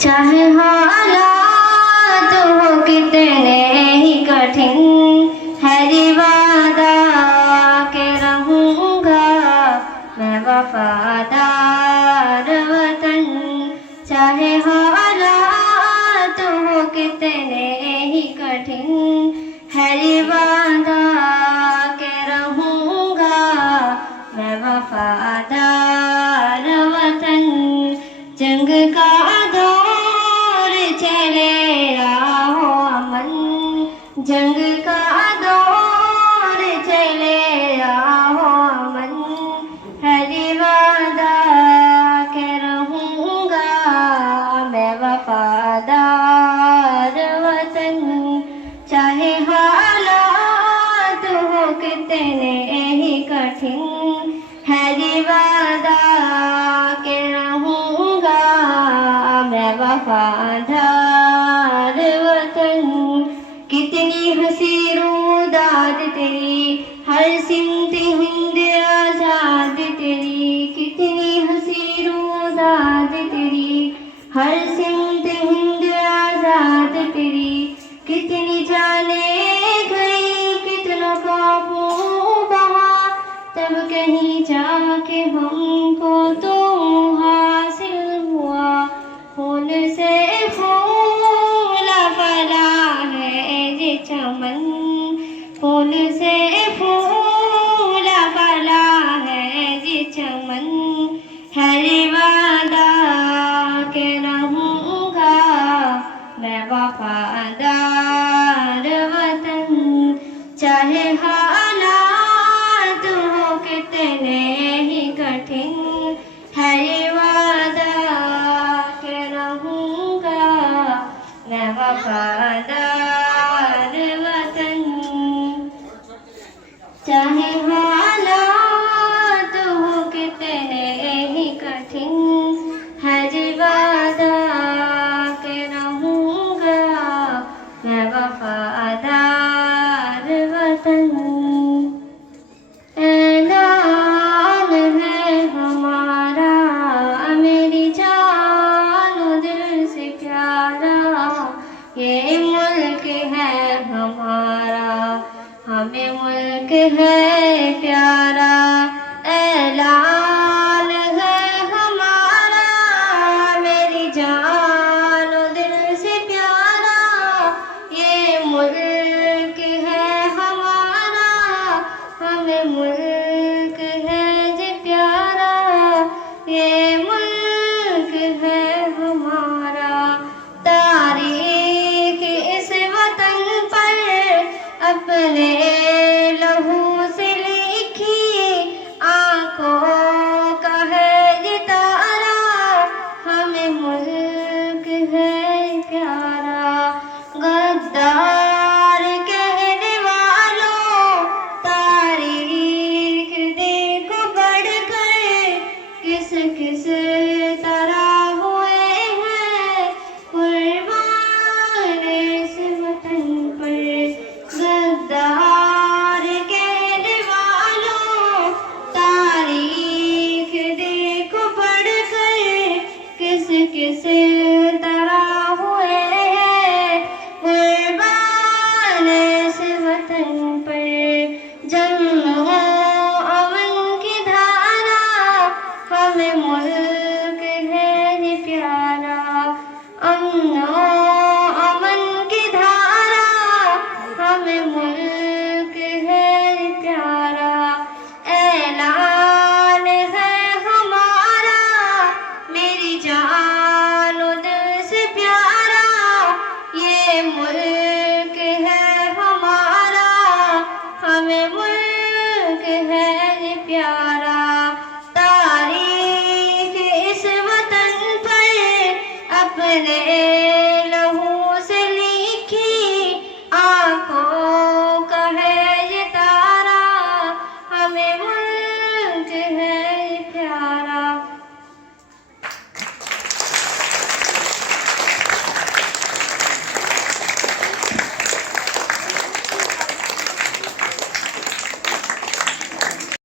चाहे हालात हो कितने ही कठिन, है ये वादा के रहूँगा मैं वफादार वतन। चाहे हालात हो कितने ही कठिन, है ये वादा के रहूँगा मैं वफादार वतन। जंग का दौर चले आओ अमन, जंग का दौर चले आओ अमन, है वादा के रहूँगा मैं वफादार वतन। चाहे हालात हो कितने ही कठिन, है वादा के रहूँगा मैं वफादार वतन। कितनी हंसी रुदाद तेरी, हर सिमत हिंद आजाद तेरी। कितनी हंसी रुदाद तेरी, हर सिमत हिंद आजाद तेरी। कितनी जाने गई, कितना काबू बहा, तब कहीं जाके हमको तो हासिल हुआ। फूल से फूला फला है ये चमन, फूल से फूला फला है ये चमन, है वादा के रहूँगा मैं वफादार वतन। चाहे हालात हो कितने ही कठिन, है वादा के रहूँगा मैं वफादार वतन। चाहे हालात हो कितने ही कठिन, है वादा के रहूँगा मैं वफादार वतन। ऐलान है हमारा मेरी जान दिल से प्यारा, ये मुल्क है हमारा हमें मुल्क है प्यारा। ऐलान है हमारा मेरी जान दिल से प्यारा, ये मुल्क है हमारा हमें मुल्क है जे प्यारा। ये मुल्क है हमारा, तारीख इस वतन पर अपने लहू से लिखी, आंखों का है ये तारा हमें मुल्क है प्यारा। गद्दार कहने वालों तारीख देखो बढ़कर, किस किस तरह हुए हैं कुर्बान इस वतन पर। गद्दार कहने वालों तारीख देखो बढ़कर, किस किस तरह हुए हैं कुर्बान इस वतन पर। जन्म अमन की धारा हमें मुल्क है ये प्यारा, अमन अमन की धारा हमें मुल्क है ये प्यारा। ऐलान है हमारा मेरी जान दिल से प्यारा, ये मुल्क है हमारा हमें मुल्क है ये प्यारा। तारीख इस वतन पर अपने लहू से लिखी, आंखों का है ये तारा हमें मुल्क है